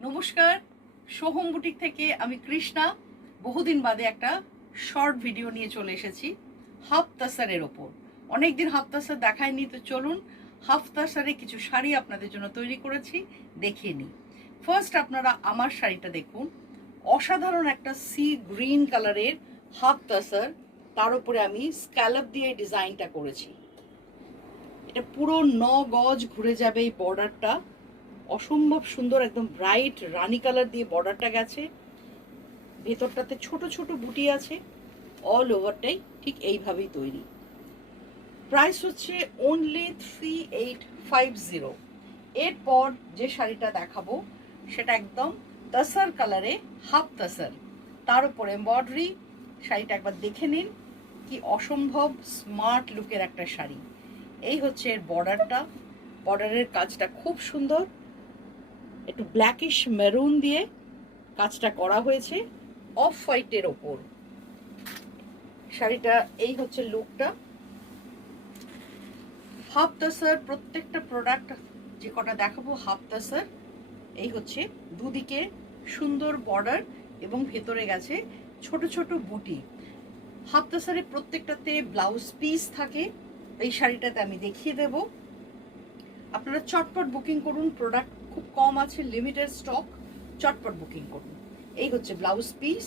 নমস্কার, সোহম বুটিক থেকে আমি কৃষ্ণা বহুদিন বাদে একটা শর্ট ভিডিও নিয়ে চলে এসেছি হাফ তাসারের ওপর। অনেকদিন হাফ তাসার দেখায়নি, তো চলুন হাফ তাসারে কিছু শাড়ি আপনাদের জন্য তৈরি করেছি, দেখিয়ে নিই। ফার্স্ট আপনারা আমার শাড়িটা দেখুন, অসাধারণ একটা সি গ্রিন কালারের হাফ তাসার, তার উপরে আমি স্ক্যালপ দিয়ে ডিজাইনটা করেছি। এটা পুরো 9 গজ ঘুরে যাবে এই বর্ডারটা, অসম্ভব সুন্দর, একদম ব্রাইট রানি কালার দিয়ে বর্ডারটা গেছে। ভেতরটাতে ছোট ছোট বুটি আছে, অল ওভারটাই ঠিক এইভাবেই তৈরি। প্রাইস হচ্ছে অনলি 3850। এরপর যে শাড়িটা দেখাবো সেটা একদম তাসার কালারে হাফ তাসার, তার উপর এমব্রয়ডারি। শাড়িটা একবার দেখে নিন, কি অসম্ভব স্মার্ট লুকের একটা শাড়ি। এই হচ্ছে এর বর্ডারটা, বর্ডারের কাজটা খুব সুন্দর, একটু ব্ল্যাকিশ মেরুন দিয়ে কাজটা করা হয়েছে অফ হোয়াইটের ওপর। শাড়িটা এই হচ্ছে লুকটা। হাফ তাসার প্রত্যেকটা প্রোডাক্ট যে কটা দেখাবো হাফ তাসার, এই হচ্ছে দুদিকে সুন্দর বর্ডার এবং ভেতরে গেছে ছোট ছোট বুটি। হাফ তাসারের প্রত্যেকটাতে ব্লাউজ পিস থাকে, এই শাড়িটাতে আমি দেখিয়ে দেব। আপনারা চটপট বুকিং করুন, প্রোডাক্ট খুব কম আছে, লিমিটেড স্টক, চটপট বুকিং করুন। এই হচ্ছে ব্লাউজ পিস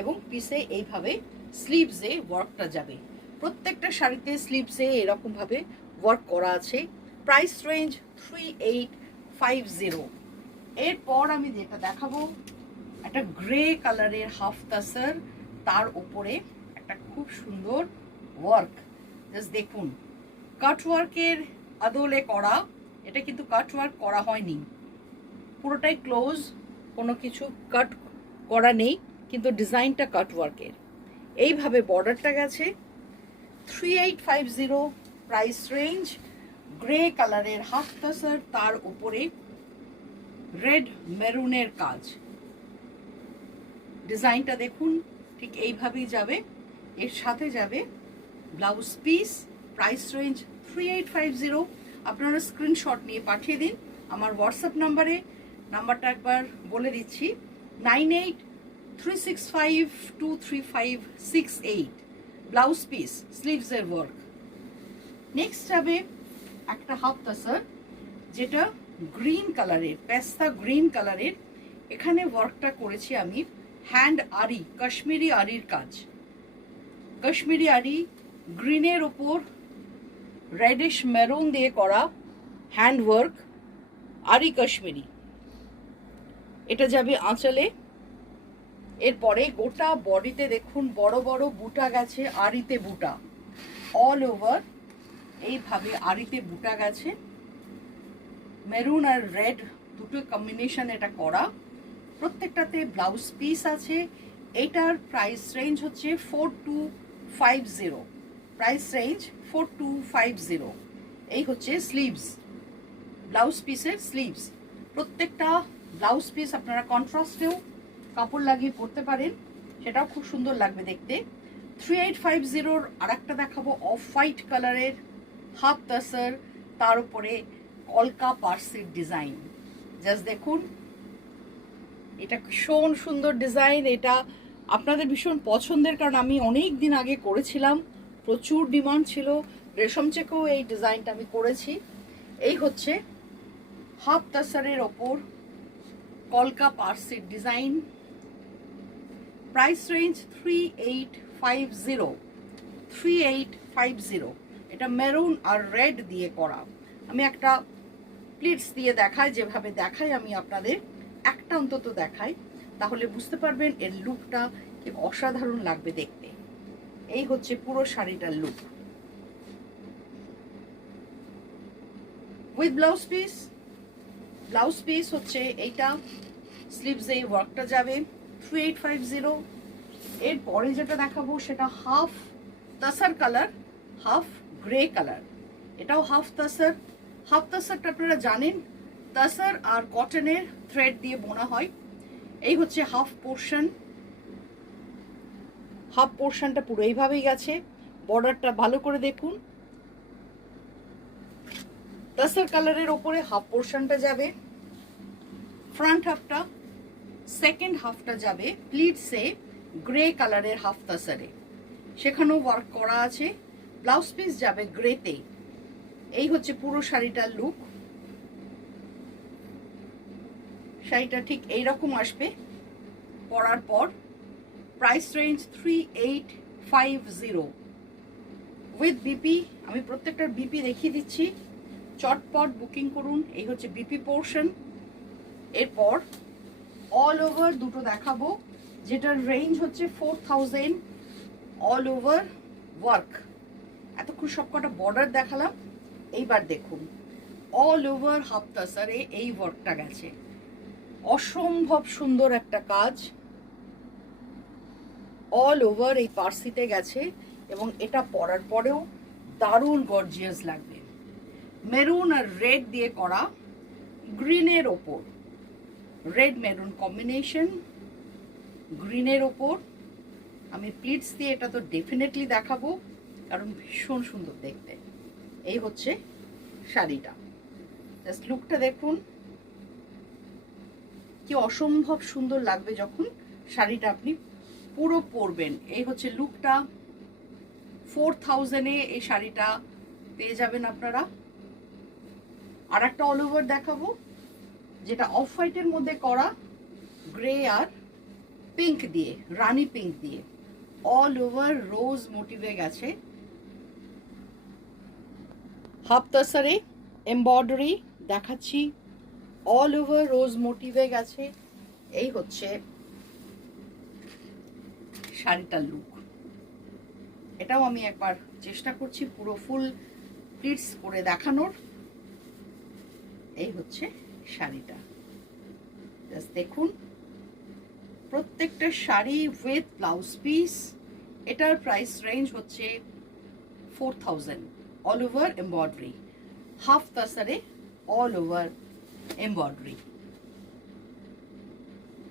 এবং পিসে এইভাবে স্লিভসে ওয়ার্কটা যাবে। প্রত্যেকটা শাড়িতে স্লিভসে এরকমভাবে ওয়ার্ক করা আছে। Price range 3850। এরপর আমি যেটা দেখাবো একটা গ্রে কালারের হাফ তাসার, তার উপরে একটা খুব সুন্দর ওয়ার্ক। জাস্ট দেখুন, কাট ওয়ার্কের আদলে করা, এটা কিন্তু কাট ওয়ার্ক করা হয়নি, পুরোটাই ক্লোজ, কোনো কিছু কাট করা নেই, কিন্তু ডিজাইনটা কাট ওয়ার্কের। এইভাবে বর্ডারটা গেছে। 3850 প্রাইস রেঞ্জ। গ্রে কালারের হাফ তাসার, তার উপরে রেড মেরুনের কাজ। ডিজাইনটা দেখুন, ঠিক এইভাবেই যাবে। এর সাথে যাবে ব্লাউজ পিস। Price range 3850। আপনারা স্ক্রিনশট নিয়ে পাঠিয়ে দিন আমার হোয়াটসঅ্যাপ নাম্বারে। নাম্বারটা একবার বলে দিচ্ছি, 9836523568। ব্লাউজ পিস, স্লিভসের ওয়ার্ক। নেক্সট যাবে একটা হাফ তাসার, যেটা গ্রিন কালারের, পেস্তা গ্রিন কালারের। এখানে ওয়ার্কটা করেছি আমি হ্যান্ড আরি, কাশ্মীরি আরির কাজ। কাশ্মীরি আরি গ্রিনের ওপর রেডিশ মেরুন দিয়ে করা হ্যান্ড ওয়ার্ক, আরি কাশ্মীরি। এটা যাবে আঁচলে। এরপরে গোটা বডিতে দেখুন বড় বড় বুটা গেছে, আরিতে বুটা অল ওভার, এইভাবে আরিতে বুটা গেছে। মেরুন আর রেড দুটো কম্বিনেশন এটা করা। প্রত্যেকটাতে ব্লাউজ পিস আছে। এটার প্রাইস রেঞ্জ হচ্ছে 4250। Price range 4250। এই হচ্ছে স্লিভস, ব্লাউজ পিসের স্লিভস। প্রত্যেকটা ব্লাউজ পিস আপনারা কন্ট্রাস্টেও কাপড় লাগিয়ে পরতে পারেন, সেটাও খুব সুন্দর লাগবে দেখতে। 3850-র আর একটা দেখাবো অফ হোয়াইট কালারের হাফ তাসার, তার উপরে কলকা পার্সির ডিজাইন। জাস্ট দেখুন, এটা ভীষণ সুন্দর ডিজাইন। এটা আপনাদের ভীষণ পছন্দের, কারণ আমি অনেক দিন আগে করেছিলাম, প্রচুর ডিমান্ড ছিল। রেশম চেকেও এই ডিজাইনটা আমি করেছি। এই হচ্ছে হাফ তাসারের ওপর কলকা পার্সির ডিজাইন। Price range 3850। 3850। এটা মেরুন আর রেড দিয়ে করা। আমি একটা প্লিটস দিয়ে দেখাই, যেভাবে দেখাই আমি আপনাদের একটা অন্তত দেখাই, তাহলে বুঝতে পারবেন এর লুকটা কি অসাধারণ লাগবে দেখতে। এই হচ্ছে পুরো শাড়িটার look with blouse piece. Blouse piece হচ্ছে এইটা, স্লিভস এই ওয়ার্কটা যাবে 3850। এরপরে যেটা দেখাবো সেটা half তাসার colour, half grey colour. এটাও হাফ তাসার। হাফ তাসারটা আপনারা জানেন তাসার আর কটনের থ্রেড দিয়ে বোনা হয়। এই হচ্ছে হাফ পোর্শন। হাফ পোর্শনটা পুরো এইভাবেই গেছে। বর্ডারটা ভালো করে দেখুন, তাসার কালারের ওপরে হাফ পোর্শনটা যাবে। ফ্রন্ট হাফটা, সেকেন্ড হাফটা যাবে প্লিটসে গ্রে কালারের হাফ তাসারে, সেখানেও ওয়ার্ক করা আছে। ব্লাউজ পিস যাবে গ্রেতে। এই হচ্ছে পুরো শাড়িটার লুক। শাড়িটা ঠিক এইরকম আসবে পরার পর। Price range 3850 with BP. আমি প্রত্যেকটার বিপি দেখিয়ে দিচ্ছি, চটপট বুকিং করুন। এই হচ্ছে বিপি পোর্শন। এরপর অল ওভার দুটো দেখাবো, যেটার রেঞ্জ হচ্ছে 4000, অল ওভার ওয়ার্ক। এতক্ষণ সবকটা বর্ডার দেখালাম, এইবার দেখুন অল ওভার হাফ তাসারে এই ওয়ার্কটা গেছে। অসম্ভব সুন্দর একটা কাজ, অল ওভার এই পার্সিতে গেছে এবং এটা পরার পরেও দারুণ গর্জিয়াস লাগবে। মেরুন আর রেড দিয়ে করা, গ্রিনের ওপর রেড মেরুন কম্বিনেশন, গ্রিনের ওপর। আমি প্লিটস দিয়ে এটা তো ডেফিনেটলি দেখাবো, কারণ ভীষণ সুন্দর দেখতে। এই হচ্ছে শাড়িটা, জাস্ট লুকটা দেখুন কি অসম্ভব সুন্দর লাগবে যখন শাড়িটা আপনি পুরো পরবেন। এই হচ্ছে লুকটা। 4000-এ এই শাড়িটা পেয়ে যাবেন আপনারা। আর একটা অল ওভার দেখাবো, যেটা অফ হোয়াইটের মধ্যে করা, গ্রে আর পিঙ্ক দিয়ে, রানী পিঙ্ক দিয়ে অল ওভার রোজ মোটিভে গেছে। হাফ তাসারে এমব্রয়ডারি দেখাচ্ছি, অল ওভার রোজ মোটিভে গেছে। এই হচ্ছে শাড়িটার লুক। এটাও আমি একবার চেষ্টা করছি পুরো ফুল প্লিটস করে দেখানোর। এই হচ্ছে শাড়িটা, জাস্ট দেখুন প্রত্যেকটা শাড়ি উইথ ব্লাউজ পিস। এটার প্রাইস রেঞ্জ হচ্ছে 4000, অল ওভার এমব্রয়ডারি, হাফ তাসারে অল ওভার এমব্রয়ডারি।